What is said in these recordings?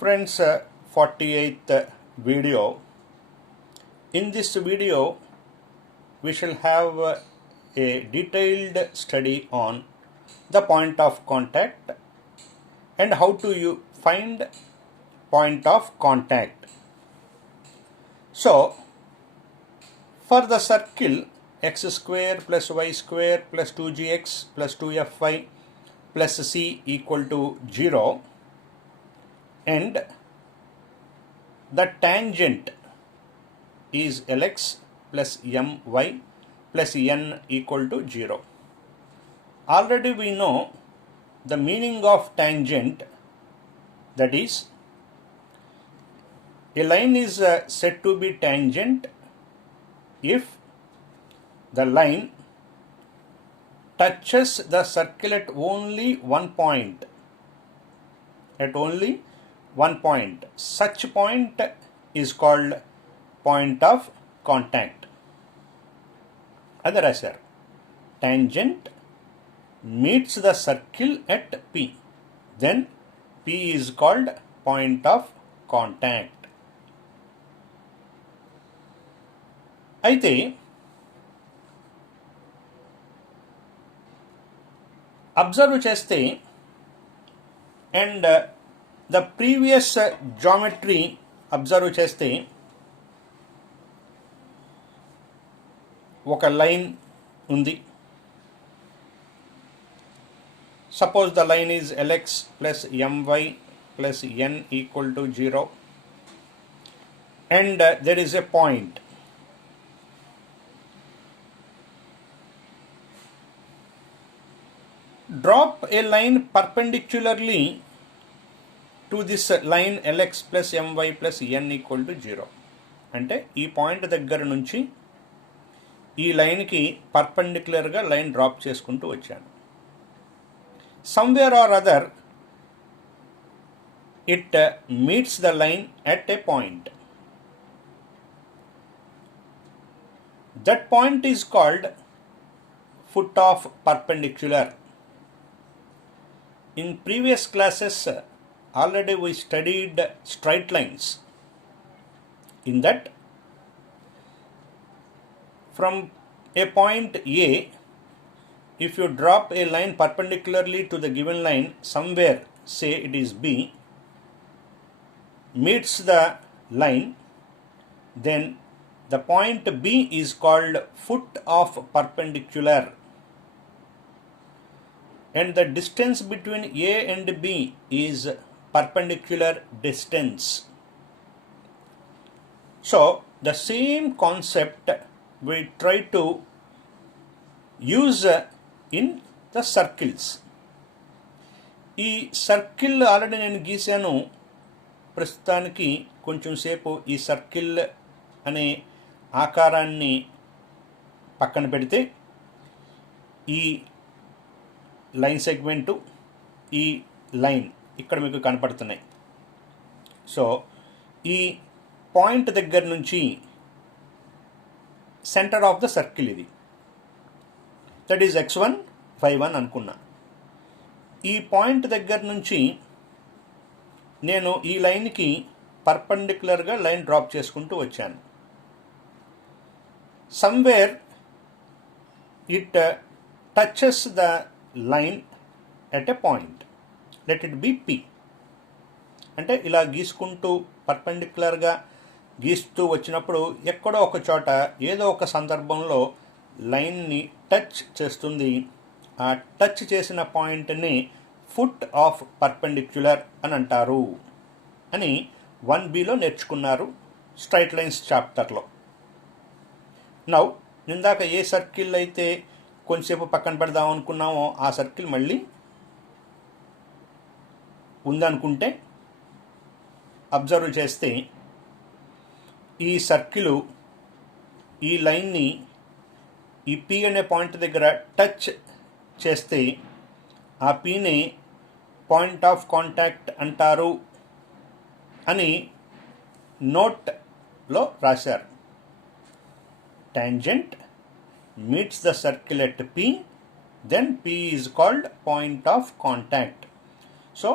Friends, 48th video. In this video, we shall have a detailed study on the point of contact and how to find point of contact. So, for the circle x square plus y square plus 2gx plus 2fy plus c equal to 0, and the tangent is Lx plus My plus n equal to 0. Already we know the meaning of tangent, that is, a line is said to be tangent if the line touches the circle at only one point. Such point is called point of contact. Other sir, tangent meets the circle at P, then P is called point of contact. అయితే observe చేస్తే and the previous geometry observe చేస్తే ఒక line ఉంది. Suppose the line is Lx plus My plus n equal to 0 and there is a point. Drop a line perpendicularly to this line Lx plus My plus n equal to 0. అంటే ఈ point దగ్గర నుంచి ఈ లైన్కి పర్పెండిక్యులర్గా line drop చేసుకుంటూ వచ్చాను. Somewhere or other it meets the line at a point. That point is called foot of perpendicular. In previous classes, already we studied straight lines. In that, from a point A, if you drop a line perpendicularly to the given line, somewhere, say it is B, meets the line, then the point B is called foot of perpendicular. And the distance between A and B is perpendicular distance. So, the same concept we try to use in the circles. ఈ circle already నేను గీసాను. ప్రస్తుతానికి కొంచెం సేపు ఈ circle అనే ఆకారాన్ని పక్కన పెడితే ఈ లైన్ సెగ్మెంటు, ఈ లైన్ ఇక్కడ మీకు కనపడుతున్నాయి. సో ఈ పాయింట్ దగ్గర నుంచి సెంటర్ ఆఫ్ ద సర్కిల్ ఇది, దట్ ఈజ్ x1 y1 అనుకున్నా. ఈ పాయింట్ దగ్గర నుంచి నేను ఈ లైన్కి పర్పెండిక్యులర్గా లైన్ డ్రాప్ చేసుకుంటూ వచ్చాను. Somewhere it touches the line at a point, let it be P. అంటే ఇలా గీసుకుంటూ పర్పెండిక్యులర్గా గీస్తూ వచ్చినప్పుడు ఎక్కడో ఒక చోట ఏదో ఒక సందర్భంలో లైన్ని టచ్ చేస్తుంది. ఆ టచ్ చేసిన పాయింట్ని ఫుట్ ఆఫ్ పర్పెండిక్యులర్ అని అంటారు అని 1Bలో నేర్చుకున్నారు స్ట్రైట్ లైన్స్ చాప్టర్లో. నౌ ఇందాక ఏ సర్కిల్ అయితే కొంచెంసేపు పక్కన పెడదాం అనుకున్నామో ఆ సర్కిల్ మళ్ళీ ఉందనుకుంటే అబ్జర్వ్ చేస్తే ఈ సర్కిల్ ఈ లైన్ని ఈ P అనే పాయింట్ దగ్గర టచ్ చేస్తే ఆ Pని పాయింట్ ఆఫ్ కాంటాక్ట్ అంటారు అని నోట్లో రాశారు. Tangent meets the circle at P, then P is called point of contact. So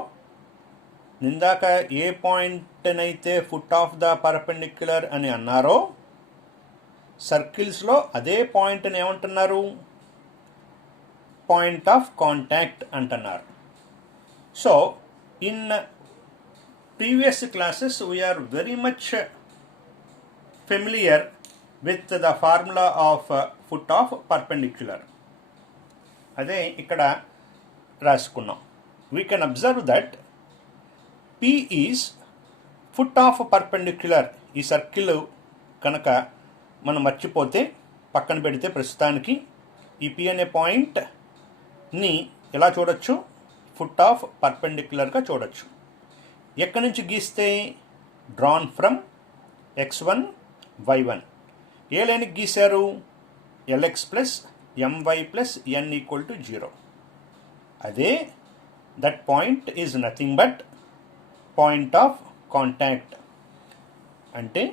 ఇందాక ఏ పాయింట్నైతే ఫుట్ ఆఫ్ ద పర్పెండిక్యులర్ అని అన్నారో సర్కిల్స్లో అదే పాయింట్ని ఏమంటున్నారు, పాయింట్ ఆఫ్ కాంటాక్ట్ అంటున్నారు. So in previous classes we are very much familiar with the formula of foot of perpendicular. అదే ఇక్కడ రాసుకున్నాం. We can observe that P is foot of perpendicular. ఈ సర్కిల్ కనుక మనం మర్చిపోతే పక్కన పెడితే ప్రస్తుతానికి ఈ P అనే పాయింట్ని ఎలా చూడొచ్చు, ఫుట్ ఆఫ్ పర్పెండిక్యులర్గా చూడొచ్చు. ఎక్కడి నుంచి గీస్తే డ్రాన్ ఫ్రమ్ x1 y1 ఏ లైన్కి గీశారు, lx plus my plus n equal to 0. అదే that point is nothing but point of contact. అంటే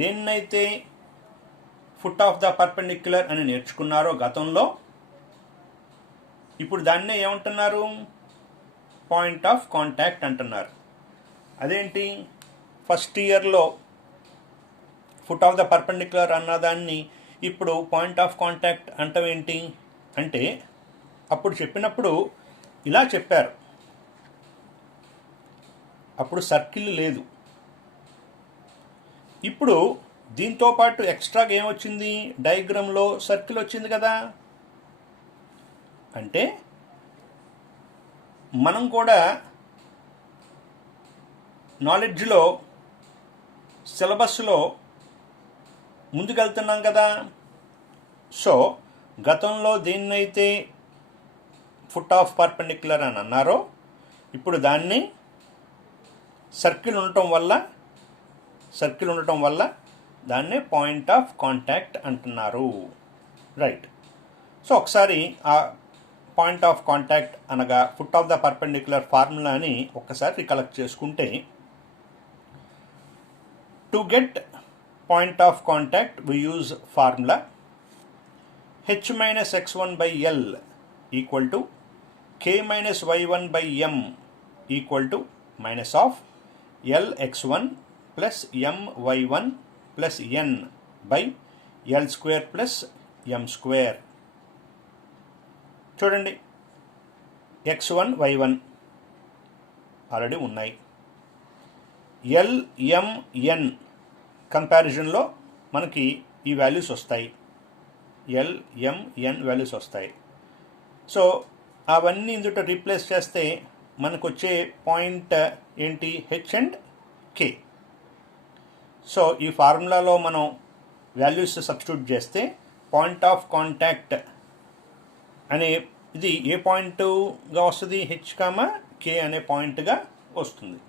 దేన్నైతే ఫుట్ ఆఫ్ ద పర్పెండిక్యులర్ అని నేర్చుకున్నారో గతంలో, ఇప్పుడు దాన్నే ఏమంటున్నారు, పాయింట్ ఆఫ్ కాంటాక్ట్ అంటున్నారు. అదేంటి, ఫస్ట్ ఇయర్లో ఫుట్ ఆఫ్ ద పర్పెండిక్యులర్ అన్నదాన్ని ఇప్పుడు పాయింట్ ఆఫ్ కాంటాక్ట్ అంటాం ఏంటి అంటే, అప్పుడు చెప్పినప్పుడు ఇలా చెప్పారు, అప్పుడు సర్కిల్ లేదు. ఇప్పుడు దీంతో పాటు ఎక్స్ట్రాగా ఏమొచ్చింది, డయాగ్రామ్లో సర్కిల్ వచ్చింది కదా. అంటే మనం కూడా నాలెడ్జ్లో సిలబస్లో ముందుకెళ్తున్నాం కదా. సో గతంలో దేన్నైతే ఫుట్ ఆఫ్ పర్పెండిక్యులర్ అని అన్నారో ఇప్పుడు దాన్ని సర్కిల్ ఉండటం వల్ల దాన్నే పాయింట్ ఆఫ్ కాంటాక్ట్ అంటున్నారు. రైట్. సో ఒకసారి ఆ పాయింట్ ఆఫ్ కాంటాక్ట్ అనగా ఫుట్ ఆఫ్ ద పర్పెండిక్యులర్ ఫార్ములాని ఒక్కసారి రికలెక్ట్ చేసుకుంటే, to get point of contact we use formula h minus x1 by L equal to k minus y1 by m equal to minus of L x1 plus m y1 plus n by L square plus m square. చూడండి, x1 y1 already ఉన్నాయి. L M ఎన్ కంపారిజన్లో మనకి ఈ values వస్తాయి, L M ఎన్ values వస్తాయి. So అవన్నీ ఇందులో replace చేస్తే మనకు వచ్చే పాయింట్ ఏంటి, హెచ్ అండ్ కే. సో ఈ ఫార్ములాలో మనం వాల్యూస్ సబ్స్టిట్యూట్ చేస్తే పాయింట్ ఆఫ్ కాంటాక్ట్ అనే ఇది ఏ పాయింట్గా వస్తుంది, హెచ్ కామా కే అనే పాయింట్గా వస్తుంది.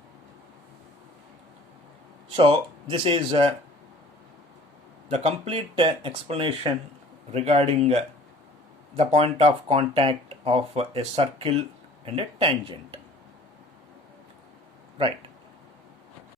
So this is the complete explanation regarding the point of contact of a circle and a tangent. Right.